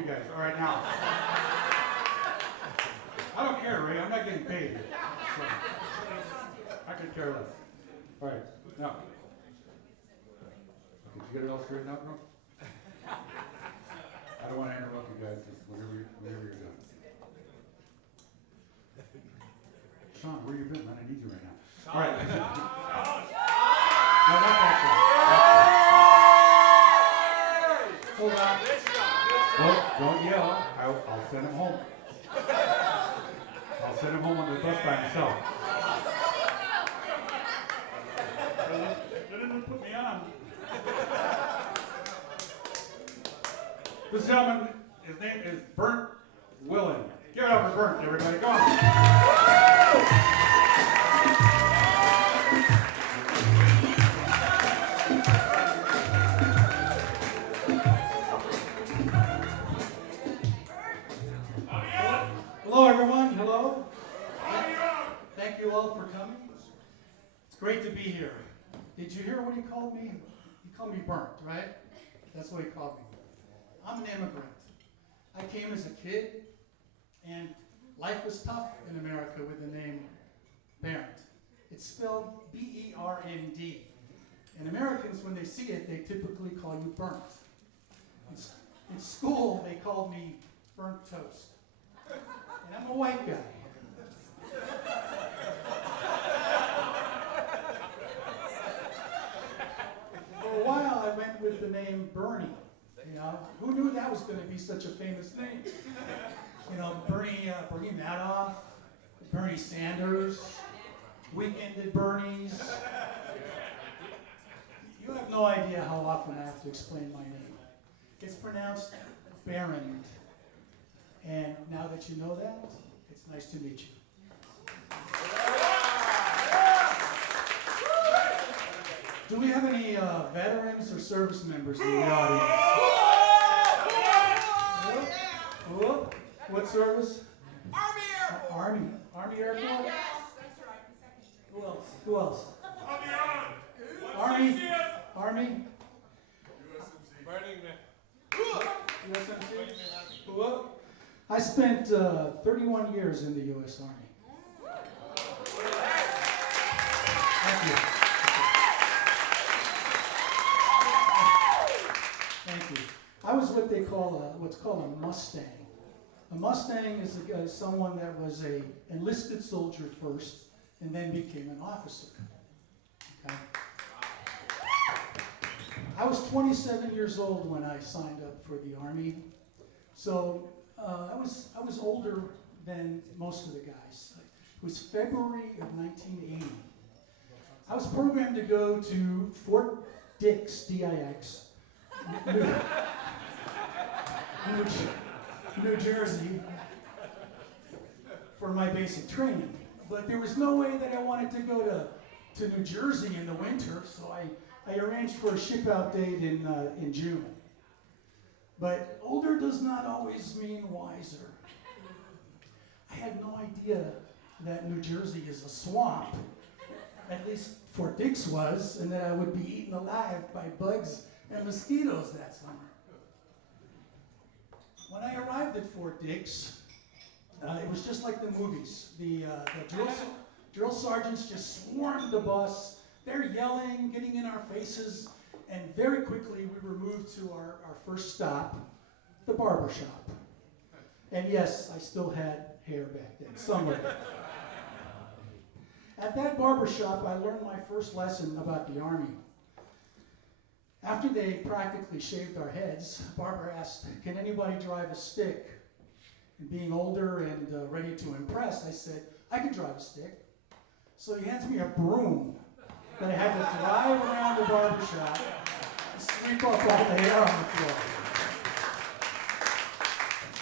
you guys. All right, now. I don't care, Ray. I'm not getting paid. So, I could care less. All right, now. Did you get it all straightened out, bro? I don't want to interrupt you guys. Just whenever you're done. Sean, where you been, man? I need you right now. All right. No, not that guy. Hold on. Don't yell. I'll send him home. I'll send him home on the bus by himself. They didn't put me on. This gentleman, his name is Bernd. Give it up for Bernd, everybody. Go on. Hello, everyone. Hello. Thank you all for coming. It's great to be here. Did you hear what he called me? He called me Bernd, right? That's what he called me. I'm an immigrant. I came as a kid, and life was tough in America with the name Bernd. It's spelled B-E-R-N-D. And Americans, when they see it, they typically call you Bernd. In school, they called me burnt toast. And I'm a white guy. For a while, I went with the name Bernie. You know, who knew that was going to be such a famous name? You know, Bernie Madoff, Bernie Sanders, Weekend at Bernie's. You have no idea how often I have to explain my name. It's pronounced Bernd. And now that you know that, it's nice to meet you. Do we have any veterans or service members in the audience? Whoop. What service? Army Air Force. Army Air Force? Yes, that's right. Who else? Army? Burning Man. USMC? Whoop. I spent 31 years in the U.S. Army. Thank you. Thank you. I was what they call what's called a Mustang. A Mustang is someone that was a enlisted soldier first and then became an officer. Okay. I was 27 years old when I signed up for the Army, so I was older than most of the guys. It was February of 1980. I was programmed to go to Fort Dix, D-I-X, New Jersey, for my basic training. But there was no way that I wanted to go to New Jersey in the winter, so I arranged for a ship-out date in June. But older does not always mean wiser. I had no idea that New Jersey is a swamp, at least Fort Dix was, and that I would be eaten alive by bugs and mosquitoes that summer. When I arrived at Fort Dix, it was just like the movies. The drill sergeants just swarmed the bus. They're yelling, getting in our faces, and very quickly we were moved to our first stop, the barber shop. And yes, I still had hair back then, somewhere. At that barber shop, I learned my first lesson about the Army. After they practically shaved our heads, Barber asked, "Can anybody drive a stick?" And being older and ready to impress, I said, "I can drive a stick." So he hands me a broom that I had to drive around the barber shop and sweep up all the hair on the floor.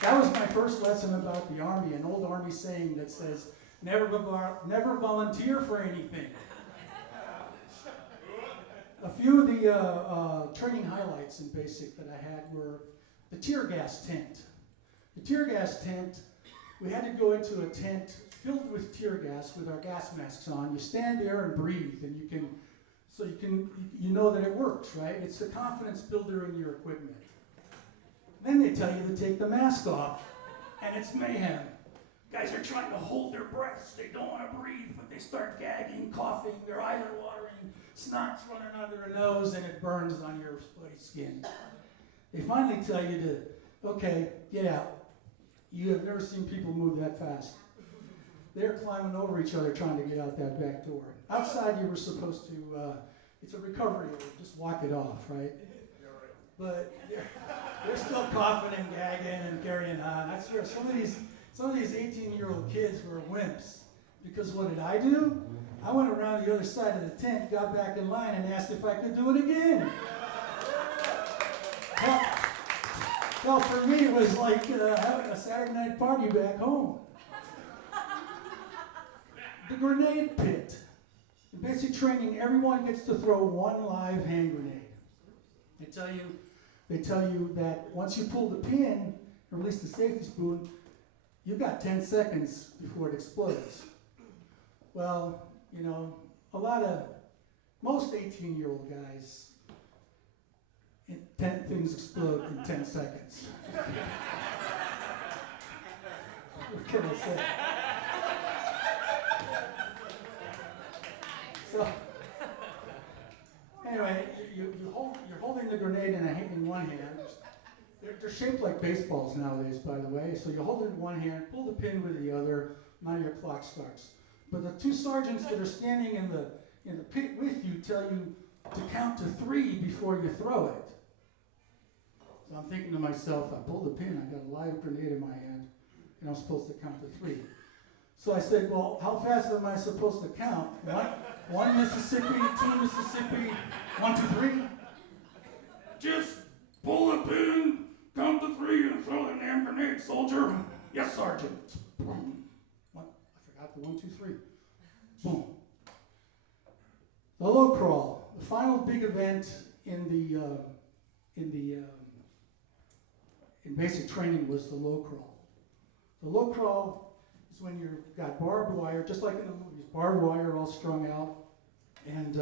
That was my first lesson about the Army, an old Army saying that says, never volunteer for anything. A few of the training highlights in basic that I had were the tear gas tent. The tear gas tent, we had to go into a tent filled with tear gas with our gas masks on. You stand there and breathe, and you know that it works, right? It's the confidence builder in your equipment. Then they tell you to take the mask off, and it's mayhem. Guys are trying to hold their breaths. They don't want to breathe, but they start gagging, coughing, their eyes are watering, snot's running under their nose, and it burns on your sweaty skin. They finally tell you to, okay, get out. You have never seen people move that fast. They're climbing over each other trying to get out that back door. Outside, you were supposed to, it's a recovery area, just walk it off, right? But they're still coughing and gagging and carrying on. I swear, some of these 18-year-old kids were wimps. Because what did I do? I went around the other side of the tent, got back in line, and asked if I could do it again. Well, for me, it was like having a Saturday night party back home. The grenade pit. In basic training, everyone gets to throw one live hand grenade. They tell you that once you pull the pin and release the safety spoon, you've got 10 seconds before it explodes. Well, you know, most 18-year-old guys, things explode in 10 seconds. What can I say? So, anyway, you're holding the grenade in one hand. They're shaped like baseballs nowadays, by the way. So you hold it in one hand, pull the pin with the other, now your clock starts. But the two sergeants that are standing in the pit with you tell you to count to 3 before you throw it. So I'm thinking to myself, I pulled the pin, I got a live grenade in my hand, and I'm supposed to count to 3. So I said, well, how fast am I supposed to count? One Mississippi, 2 Mississippi, 1, 2, 3? Just pull the pin, count to 3, and throw the damn grenade, soldier. Yes, Sergeant. Boom. What? I forgot the 1, 2, 3. Boom. The low crawl, the final big event in basic training was the low crawl. The low crawl is when you've got barbed wire, just like in the movies, barbed wire all strung out, and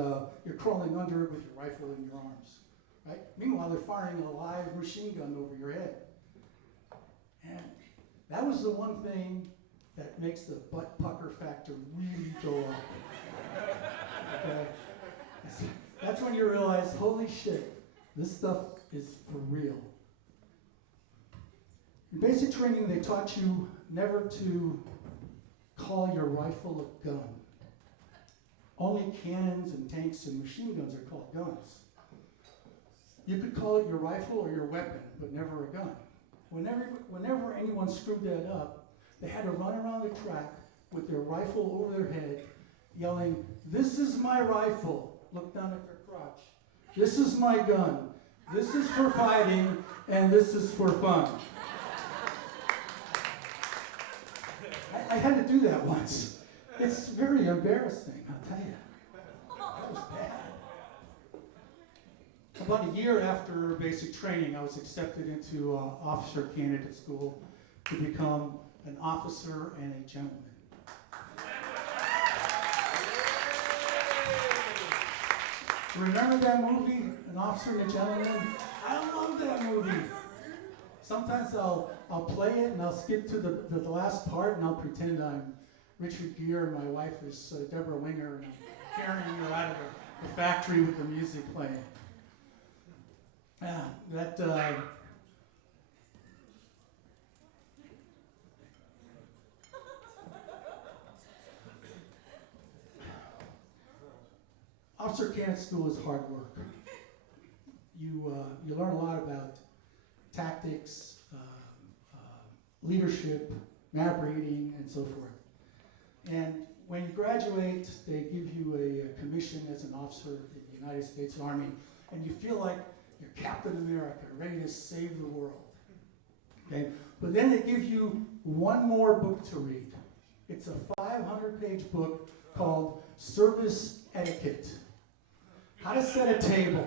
you're crawling under it with your rifle in your arms. Right? Meanwhile, they're firing a live machine gun over your head. And that was the one thing that makes the butt pucker factor really go up. Okay? That's when you realize, holy shit, this stuff is for real. In basic training, they taught you never to call your rifle a gun. Only cannons and tanks and machine guns are called guns. You could call it your rifle or your weapon, but never a gun. Whenever anyone screwed that up, they had to run around the track with their rifle over their head, yelling, "This is my rifle." Look down at their crotch. "This is my gun. This is for fighting, and this is for fun." I had to do that once. It's very embarrassing, I'll tell you. That was bad. About a year after basic training, I was accepted into officer candidate school to become an officer and a gentleman. Remember that movie, An Officer and a Gentleman? I love that movie. Sometimes I'll play it and I'll skip to the last part and I'll pretend I'm Richard Gere and my wife is Deborah Winger and I'm carrying her out of the factory with the music playing. Yeah, Officer candidate school is hard work. You learn a lot about tactics, leadership, map reading, and so forth. And when you graduate, they give you a commission as an officer in the United States Army, and you feel like you're Captain America, ready to save the world. Okay? But then they give you one more book to read. It's a 500-page book called Service Etiquette. How to set a table,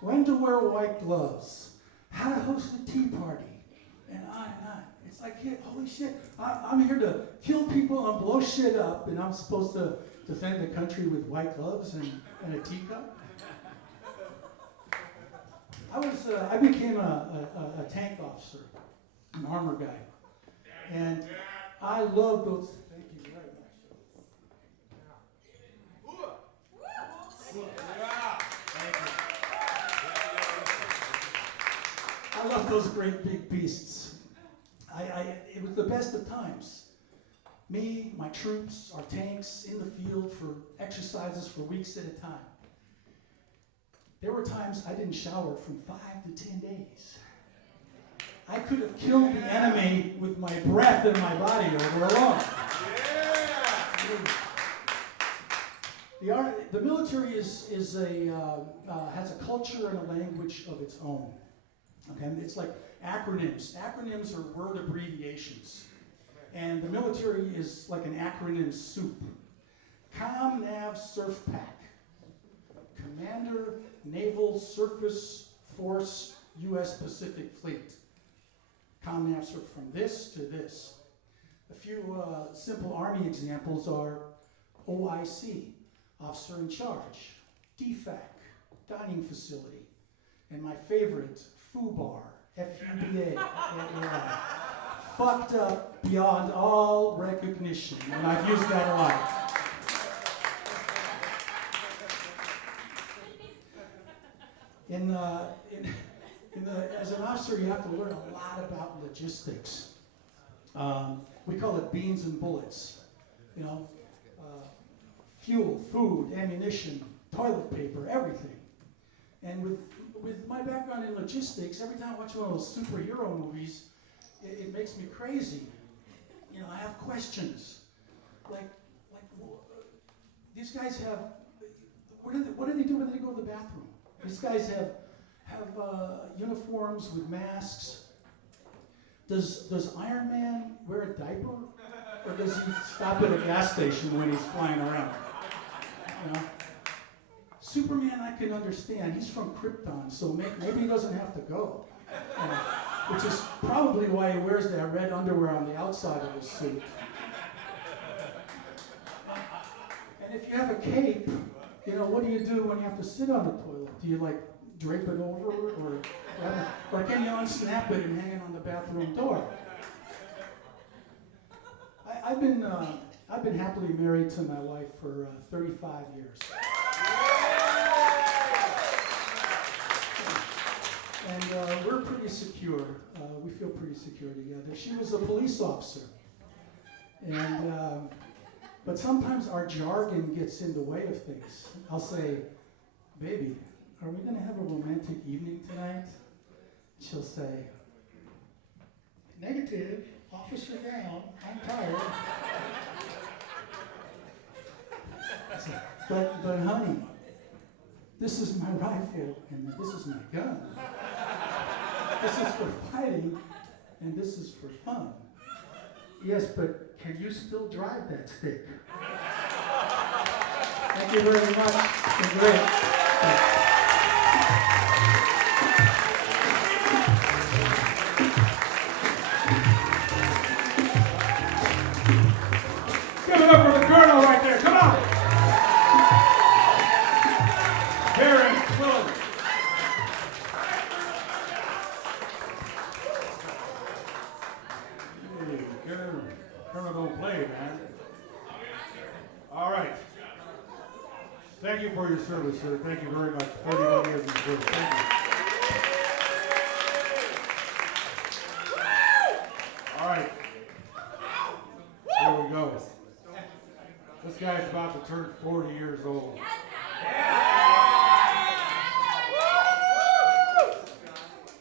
when to wear white gloves, how to host a tea party, and on and on. It's like, holy shit, I'm here to kill people and blow shit up, and I'm supposed to defend the country with white gloves and a teacup? I I became a tank officer, an armor guy, and I love those. Thank you very much. I love those great big beasts. It was the best of times. Me, my troops, our tanks in the field for exercises for weeks at a time. There were times I didn't shower from 5 to 10 days. I could have killed the enemy with my breath in my body over a lung. The military has a culture and a language of its own. Okay, and it's like acronyms. Acronyms are word abbreviations. And the military is like an acronym soup. Com Nav Surf Pack. Commander Naval Surface Force U.S. Pacific Fleet. Com Nav Surf from this to this. A few simple Army examples are OIC, Officer in Charge, DFAC, Dining Facility, and my favorite, FUBAR, FUBA, fucked up beyond all recognition, and I've used that a lot. As an officer, you have to learn a lot about logistics. We call it beans and bullets. You know, fuel, food, ammunition, toilet paper, everything. And with my background in logistics, every time I watch one of those superhero movies, it makes me crazy. You know, I have questions. Like these guys have, what do they do when they go to the bathroom? These guys have uniforms with masks. Does Iron Man wear a diaper? Or does he stop at a gas station when he's flying around? You know? Superman I can understand. He's from Krypton, so maybe he doesn't have to go. Which is probably why he wears that red underwear on the outside of his suit. And if you have a cape, you know, what do you do when you have to sit on the toilet? Do you like drape it over, or can you unsnap it and hang it on the bathroom door? I've been happily married to my wife for 35 years. And we're pretty secure. We feel pretty secure together. She was a police officer. And but sometimes our jargon gets in the way of things. I'll say, baby, are we going to have a romantic evening tonight? She'll say, negative, officer down, I'm tired. But honey, this is my rifle and this is my gun. This is for fighting and this is for fun. Yes, but can you still drive that stick? Thank you very much. It's been great. Give it up for the colonel right there. Come on. Bernd, Willard. Colonel don't play, man. All right. Thank you for your service, sir. Thank you very much. 31 years in service. Thank you. All right. Here we go. This guy's about to turn 40 years old.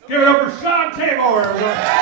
Give it up for Sean Tabor, everyone.